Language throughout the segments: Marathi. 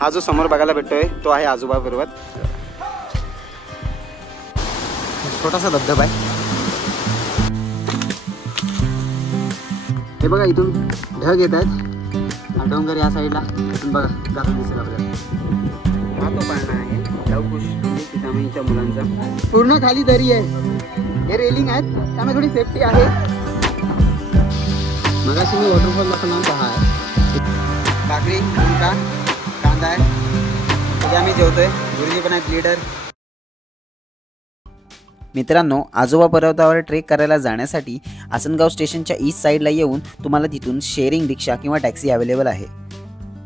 हा जो समोर बघायला भेटतोय तो आहे आजोबा पर्वत. छोटासा धबधबा आहे. हे बघा इथून ढग येत आहेत. डोंगर या साईडला इथून बघा गाव दिसेल आपल्याला. हा तो पाळणा आहे लवकुश सीतामाईच्या मुलांचा. पूर्ण खाली दरी आहे. हे रेलिंग आहेत त्यामुळे थोडी सेफ्टी आहे. मगाशी मी वॉटरफॉल दाखवला तो हा आहे. भाकरी झुणका कांदा आहे. म्हणजे आम्ही जेवतोय. गुरुजी पण आहेत लीडर. मित्रांनो, आजोबा पर्वतावर ट्रेक करायला जाण्यासाठी आसनगाव स्टेशनच्या ईस्ट साईडला येऊन तुम्हाला तिथून शेअरिंग रिक्षा किंवा टॅक्सी अवेलेबल आहे.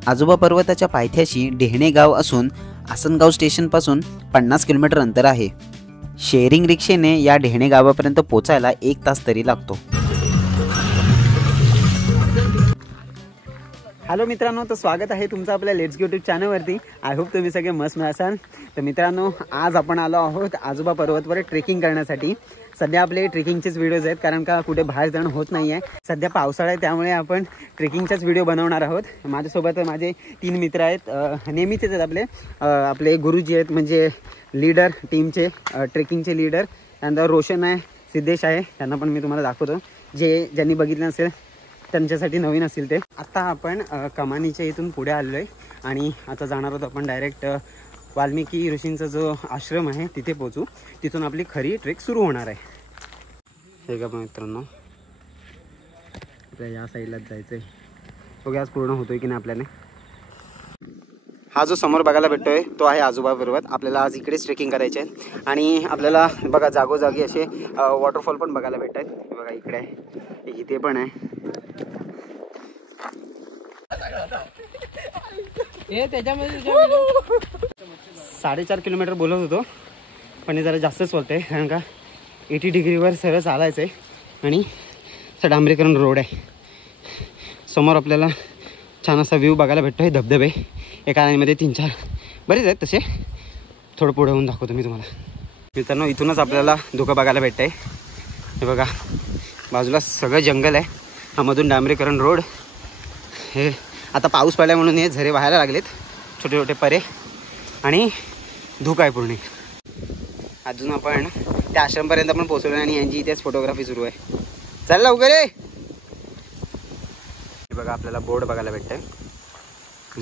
आजोबा पर्वताच्या पायथ्याशी डेहणे गाव असून आसनगाव स्टेशनपासून 50 किलोमीटर अंतर आहे. शेअरिंग रिक्षेने या डेहणे गावापर्यंत पोचायला 1 तास तरी लागतो. हॅलो मित्रांनो, तर स्वागत आहे तुमचं आपल्या लेट्स यूट्यूब चॅनलवरती. आय होप तुम्ही सगळे मस्त असाल. तर मित्रांनो, आज आपण आलो आहोत आजोबा पर्वतवर ट्रेकिंग करण्यासाठी. सध्या आपले ट्रेकिंगचेच व्हिडिओज आहेत कारण का कुठे बाहेर जाणं होत नाही आहे. सध्या पावसाळा आहे त्यामुळे आपण ट्रेकिंगचाच व्हिडिओ बनवणार आहोत. माझ्यासोबत माझे 3 मित्र आहेत. नेहमीचेच आहेत आपले गुरुजी आहेत, म्हणजे लीडर टीमचे, ट्रेकिंगचे लीडर. त्यानंतर रोशन आहे, सिद्धेश आहे. त्यांना पण मी तुम्हाला दाखवतो. ज्यांनी बघितलं नसेल त्यांच्यासाठी नवीन असतील ते. आता आपण कमानीच्या इथून पुढे आलो आहे आणि आता जाणार आहोत आपण डायरेक्ट वाल्मिकी ऋषींचा जो आश्रम आहे तिथे पोहोचू. तिथून आपली खरी ट्रेक सुरू होणार आहे. हे का मित्रांनो, आपल्या या साईडलाच जायचं आहे. बघा आज पूर्ण होतोय की नाही आपल्याने. हा जो समोर बघायला भेटतोय तो आहे आजोबा पर्वत. आपल्याला आज इकडेच ट्रेकिंग करायचे आहे आणि आपल्याला बघा जागोजागी असे वॉटरफॉल पण बघायला भेटत आहेत. बघा इकडे आहे, इथे पण आहे. 4.5 किलोमीटर बोलत होतो पण हे जरा जास्तच बोलतंय कारण का 80 डिग्रीवर सरळ चालायचं आहे आणि डांबरीकरण रोड आहे. समोर आपल्याला छान असा व्ह्यू बघायला भेटतो आहे. धबधबे एका लाईनमध्ये 3-4 बरेच आहेत तसे. थोडं पुढे होऊन दाखवतो मी तुम्हाला. मित्रांनो, इथूनच आपल्याला धुकं बघायला भेटतं आहे. हे बघा बाजूला सगळं जंगल आहे. मधून डांबरीकरण रोड. हे आता पाऊस पडला म्हणून हे झरे व्हायला लागलेत, छोटे छोटे परे, आणि धुकं आहे पूर्ण. अजून आपण त्या आश्रमपर्यंत पण पोहोचलो आणि यांची इथेच फोटोग्राफी सुरू आहे. चल लवकर ये. हे बघा आपल्याला बोर्ड बघायला भेटतंय.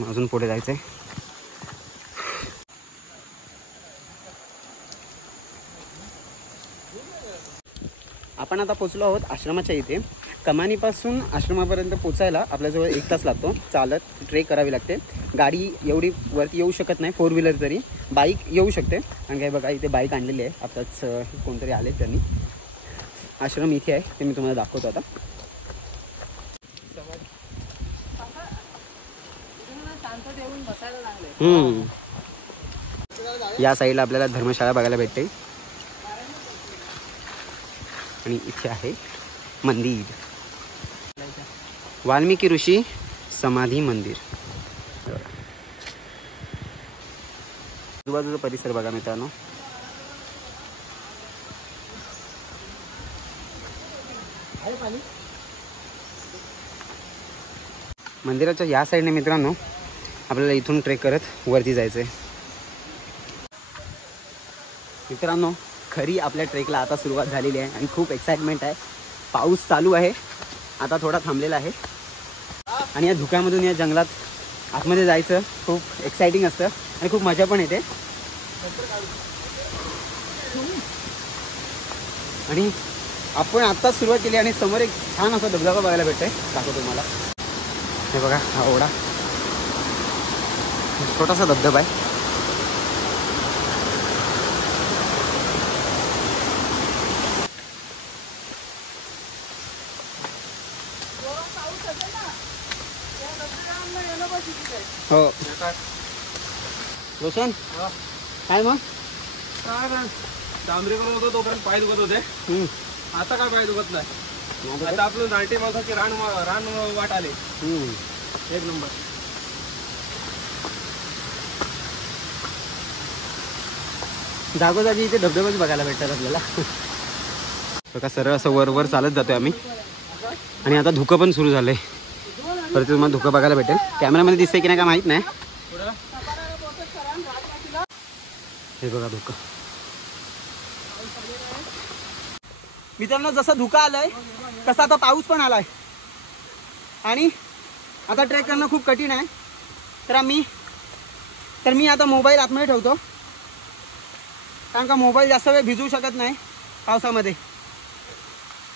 अजून पुढे जायचंय. आपण आता पोचलो आहोत आश्रमाच्या इथे. कमानीपासून आश्रमापर्यंत पोचायला आपल्याजवळ 1 तास लागतो. चालत ट्रेक करावी लागते. गाडी एवढी वरती येऊ शकत नाही, 4 व्हीलर तरी. बाईक येऊ शकते आणि काय बघा इथे बाईक आणलेली आहे. आताच कोणतरी आले त्यांनी. आश्रम इथे आहे, ते मी तुम्हाला दाखवतो आता. या साईडला आपल्याला धर्मशाळा बघायला भेटते आणि इथे आहे मंदिर, वाल्मिकी ऋषी समाधी मंदिर. आजूबाजूचा परिसर बघा मित्रांनो. मंदिराच्या या साईडने मित्रांनो आपल्याला इथून ट्रेक करत वरती जायचं आहे. मित्रांनो, खरी आपल्या ट्रेकला आता सुरुवात झालेली आहे आणि खूप एक्साइटमेंट आहे. पाऊस चालू आहे, आता थोडा थांबलेला आहे आणि या धुक्यामधून या जंगलात आतमध्ये जायचं खूप एक्साइटिंग असतं आणि खूप मजा पण येते. आणि आपण आत्ताच सुरुवात केली आणि समोर एक छान असा धबधबा बघायला भेटतोय. दाखवतो तुम्हाला. हे बघा हा ओढा, छोटासा धबधबा आहे. हो रोशन, काय मग डांबरीकरण होतो तोपर्यंत पाय दुखत होते. आता काय पाय दुखत नाही. आता आपलं 90 माणसाची रान वाट आले. एक नंबर. जागोजागी इथे धबधबेच बघायला भेटतात आपल्याला. बघा सरळ असं वर चालत जातोय आम्ही आणि आता धुकं पण सुरू झालंय. परत तुम्हाला धुकं बघायला भेटेल. कॅमेरामध्ये दिसतंय की नाही का माहीत नाही. हे बघा धुकं. मित्रांनो जसं धुकं आलंय तसा आता पाऊस पण आलाय आणि आता ट्रेक करणं खूप कठीण आहे. तर मी आता मोबाईल आतमध्ये ठेवतो कारण का मोबाईल जास्त वेळ भिजवू शकत नाही पावसामध्ये.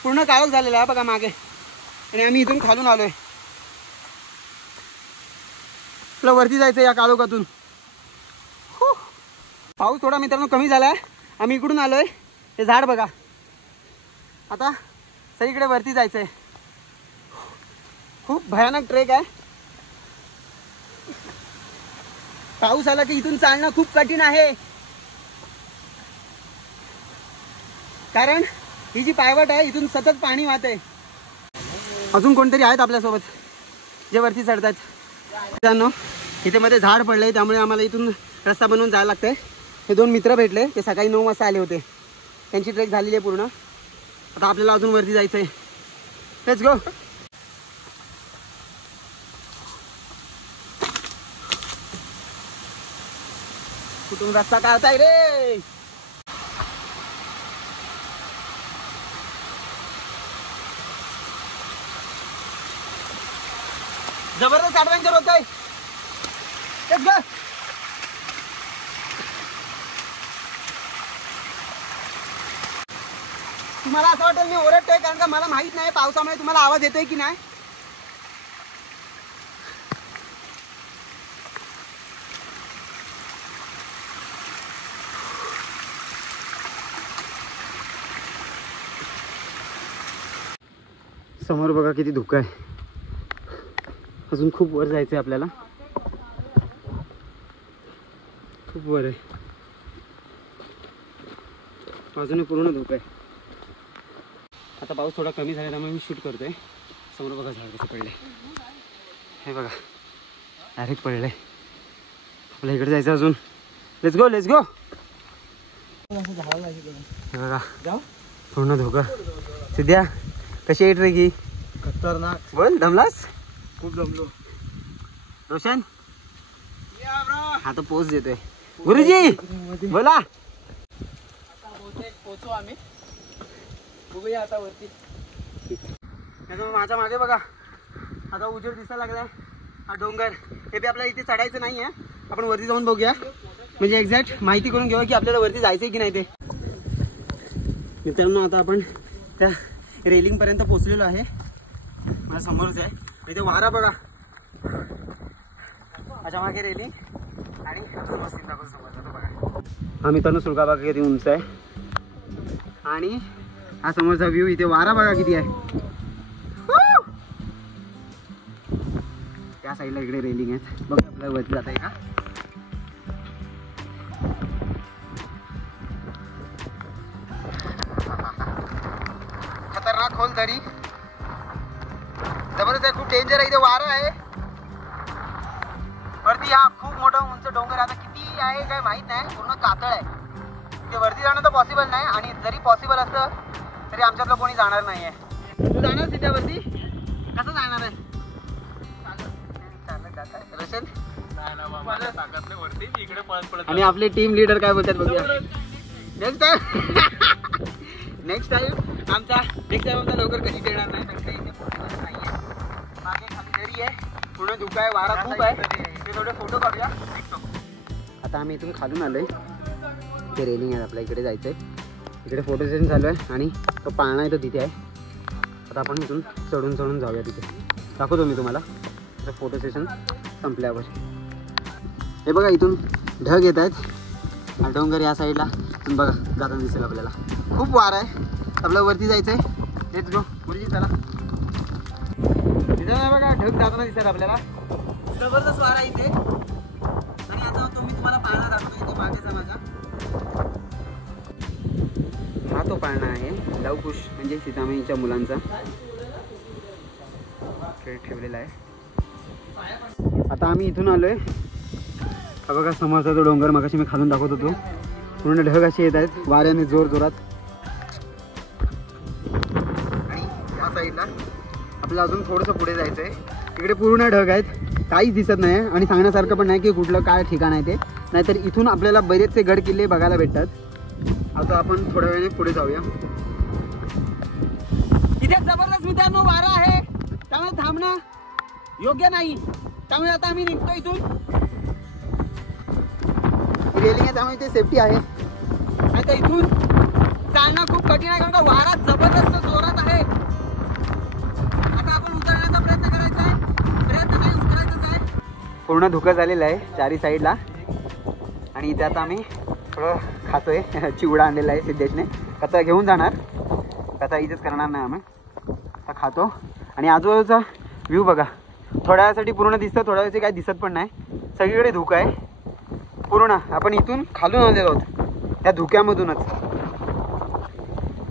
पूर्ण काळोख झालेला आहे बघा मागे आणि आम्ही इथून खालून आलोय. आपलं वरती जायचं या काळोखातून. पाऊस थोडा मित्रांनो कमी झाला आहे. आम्ही इकडून आलोय. हे झाड बघा. आता सगळीकडे वरती जायचं आहे. खूप भयानक ट्रेक आहे. पाऊस आला की इथून चालणं खूप कठीण आहे कारण ही जी पायवाट आहे इथून सतत पाणी वाहत आहे. अजून कोणतरी आहेत आपल्यासोबत जे वरती चढतात. मित्रांनो इथे मध्ये झाड पडले त्यामुळे आम्हाला इथून रस्ता बनवून जायला लागतंय. हे 2 मित्र भेटले. ते सकाळी 9 वाजता आले होते. त्यांची ट्रेक झालेली आहे पूर्ण. आता आपल्याला अजून वरती जायचं आहे. Let's go. कुठून रस्ता काढताय रे. जबरदस्त ऍडव्हेंचर होत आहे. Let's go. तुम्हाला असं वाटेल मी ओरडतोय कारण का मला माहित नाही पावसामुळे तुम्हाला आवाज येतोय की नाही. समोर बघा किती धुकं आहे. अजून खूप वर जायचंय आपल्याला. खूप वर आहे. अजून पूर्ण धुकं आहे. आता पाऊस थोडा कमी झाला त्यामुळे मी शूट करतोय. समोर बघा झाड कसं पडलंय. हे बघा डायरेक्ट पडलंय. आपल्या इकडे जायचं अजून. Let's go let's go. हे बघा पूर्ण धुकं. सिद्ध्या कशी आहे ट्रेक ही. खतरनाक. बोल दमलास. खूप दमलो. रोशन हा तो पोच देतोय. गुरुजी बोला. पोचू आम्ही. बघूया आता वरती. माझ्या मागे बघा आता उजेड दिसायला लागलाय. हा डोंगर हे बी आपल्याला इथे चढायचं नाही आहे. आपण वरती जाऊन बघूया म्हणजे एक्झॅक्ट माहिती करून घेऊया की आपल्याला वरती जायचंय की नाही ते. मित्रांनो आता आपण त्या रेलिंग पर्यंत पोहोचलेलो आहे. मला समोरच आहे. इथे वारा बघा. माझ्या मागे रेलिंग आणि समोर बघा. हा मित्रांनो सुळका किती उंच आहे आणि हा समोरचा व्ह्यू. इथे वारा बघा किती आहे. त्या साईडला इकडे रेलिंग आहे बघा. आपल्याला वरती जात आहे का. खतरनाक खोल दरी. जबरदस्त आहे. खूप डेंजर आहे. इथे वारा आहे वरती. हा खूप मोठा उंच डोंगर. आता किती आहे काय माहित नाही. पूर्ण कातळ आहे. इथे वरती जाणं तर पॉसिबल नाही आणि जरी पॉसिबल असतं तरी आमच्यातलं कोणी जाणार नाही आहे. तू जाणार तिच्यावरती. कसं जाणार आहे. रोशन आणि आपली टीम लीडर काय बोलतात बघूया. नेक्स्ट टाइम आमचा लवकर कधी येणार नाही. मागे खाली दरी आहे. पूर्ण धुकं आहे. वारा खूप आहे. ते थोडे फोटो काढूया. आता आम्ही इथून खालून आलोय. ते रेलिंग आहे. आपल्या इकडे जायचंय. इकडे फोटो सेशन चालू आहे आणि तो पाळणा आहे तो तिथे आहे. आता आपण इथून चढून जाऊया. तिथे दाखवतो मी तुम्हाला फोटो सेशन संपल्यावर. हे बघा इथून ढग येत आहेत. हा डोंगर या साईडला बघा जाताना दिसेल आपल्याला. खूप वारा आहे. आपल्याला वरती जायचं आहे. Let's go. गुरुजी चला. तिथं बघा ढग जाताना दिसतात आपल्याला. जबरदस्त वारा इथे. आणि आता तो मी तुम्हाला पाळणा दाखवतो. इथे मागेचा माझा हा तो पाळणा आहे. लवकुश म्हणजे सीतामाईच्या मुलांचा खेळ ठेवलेला आहे. आता आम्ही इथून आलोय. हा बघा समोरचा तो डोंगर मगाशी मी खालून दाखवत होतो. पूर्ण ढग असे येत आहेत वाऱ्याने जोर जोरात. आणि या साईडला आपल्याला अजून थोडंसं पुढे जायचं आहे. तिकडे पूर्ण ढग आहेत. काहीच दिसत नाही आणि सांगण्यासारखं पण नाही की कुठलं काय ठिकाण आहे ते. नाहीतर इथून आपल्याला बरेचसे गड किल्ले बघायला भेटतात. आता आपण थोड्या वेळाने पुढे जाऊया. इथे जबरदस्त मित्रांनो वारा आहे, त्यामुळे थांबणं योग्य नाही. त्यामुळे आता आम्ही निघतो इथून. रेलिंग आहे त्यामुळे इथे सेफ्टी आहे. नाहीतर इथून चालणं खूप कठीण आहे, कारण का वारा जबरदस्त जोरात आहे. आता आपण उतरण्याचा प्रयत्न करायचा आहे. प्रयत्न नाही, उतरायचंच आहे. पूर्ण धुकं झालेलं आहे चारी साईडला. आणि इथे आता आम्ही थोडं खातोय. चिवडा आणलेला आहे सिद्धेशने. कथा घेऊन जाणार, कथा इथेच करणार नाही आम्ही. आता खातो. आणि आजूबाजूचा व्ह्यू बघा. थोड्या वेळासाठी पूर्ण दिसतं, थोड्या वेळाची काही दिसत पण नाही. सगळीकडे धुकं आहे पूर्ण. आपण इथून खालून आलेलो आहोत त्या धुक्यामधूनच.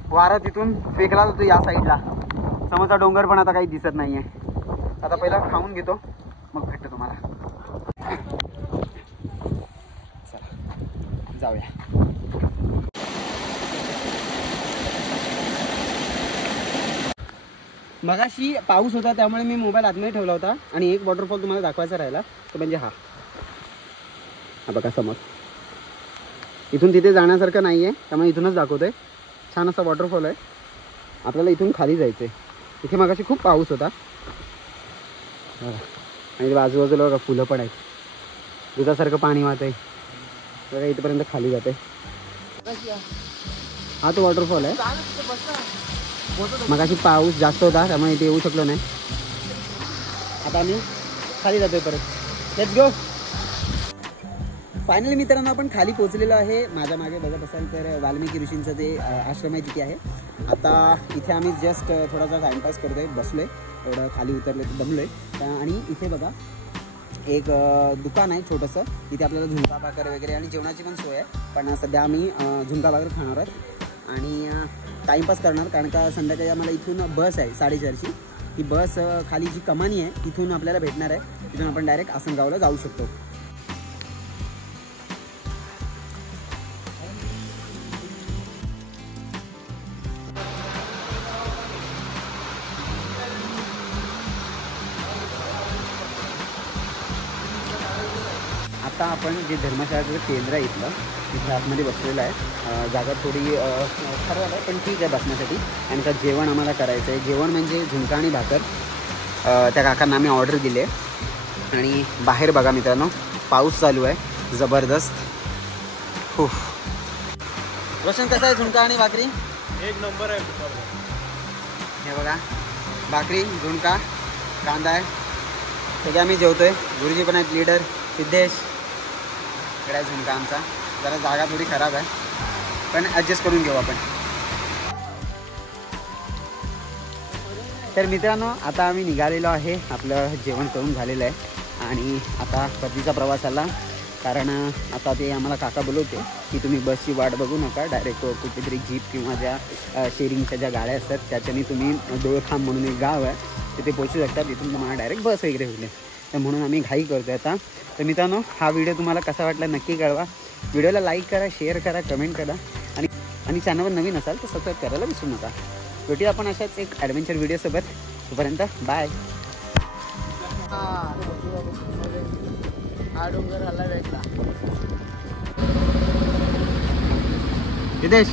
वारा तिथून फेकला जातो या साईडला. समोरचा डोंगर पण आता काही दिसत नाही आहे. आता पहिला खाऊन घेतो, मग भेटतो तुम्हाला. चला जाऊया. मगाशी पाऊस होता त्यामुळे मी मोबाईल आतमध्ये ठेवला होता. आणि एक वॉटरफॉल तुम्हाला दाखवायचा राहिला, तो म्हणजे हा बघा समोर. इथून तिथे जाण्यासारखं नाही आहे, त्यामुळे इथूनच दाखवतोय. छान असा वॉटरफॉल आहे. आपल्याला इथून खाली जायचं आहे. इथे मगाशी खूप पाऊस होता. आणि आजूबाजूला बघा फुलं पण आहेत, दुधासारखं पाणी वाहत आहे बघा. इथपर्यंत खाली जाते. हा तो वॉटरफॉल आहे. मगाशी पाऊस जास्त होता त्यामुळे इथे येऊ शकलो नाही. आता आम्ही खाली जातोय परत. Let's go. फायनली मित्रांनो आपण खाली पोहोचलेलो आहे. माझ्या मागे बघत असाल तर वाल्मिकी ऋषींचं जे आश्रम आहे तिथे आहे. आता इथे आम्ही जस्ट थोडासा टाइमपास करतोय, बसलोय. एवढं खाली उतरले तर दमलोय. आणि इथे बघा एक दुकान आहे छोटंसं. इथे आपल्याला झुणका भाकर वगैरे आणि जेवणाची पण सोय आहे. पण सध्या आम्ही झुणका भाकर खाणार आहोत आणि टाईमपास करणार, कारण का संध्याकाळी आम्हाला इथून बस आहे 4:30ची. ती बस खाली जी कमानी आहे तिथून आपल्याला भेटणार आहे. तिथून आपण डायरेक्ट आसनगावला जाऊ शकतो. आता आपण जे धर्मशाळेचं केंद्र आहे इथलं, तिथे आतमध्ये बसलेलं आहे. जागा थोडी खराब आहे पण ठीक आहे बसण्यासाठी. आणि त्यात जेवण आम्हाला करायचं आहे. जेवण म्हणजे झुणका आणि भाकर. त्या काकांना आम्ही ऑर्डर दिली आहे. आणि बाहेर बघा मित्रांनो पाऊस चालू आहे जबरदस्त. हो रोशन, कसं आहे झुणका आणि भाकरी? एक नंबर आहे. हे बघा भाकरी, झुणका, कांदा आहे. सगळे आम्ही जेवतोय. गुरुजी पण आहेत, लीडर सिद्धेश. इकडे आहे झुणका आमचा. जरा जागा थोडी खराब आहे पण ॲडजस्ट करून घेऊ आपण. तर मित्रांनो आता आम्ही निघालेलो आहे. आपलं जेवण करून झालेलं आहे आणि आता परतीचा प्रवास आला. कारण आता ते आम्हाला काका बोलवते की तुम्ही बसची वाट बघू नका, डायरेक्ट कुठेतरी जीप किंवा ज्या शेअरिंगच्या ज्या गाड्या असतात त्याच्याने तुम्ही डोळखांब म्हणून एक गाव आहे तिथे पोहोचू शकता. तिथून तुम्हाला डायरेक्ट बस वगैरे होईल. तर म्हणून आम्ही घाई करतो आता. तर मित्रांनो हा व्हिडिओ तुम्हाला कसा वाटला नक्की कळवा. व्हिडिओला लाईक करा, शेअर करा, कमेंट करा. आणि चॅनलवर नवीन असाल तर सबस्क्राईब करायला विसरू नका. भेटूया आपण अशाच एक ॲडव्हेंचर व्हिडिओसोबत. तोपर्यंत बाय. हा डोंगर आला वेगळा. सिद्धेश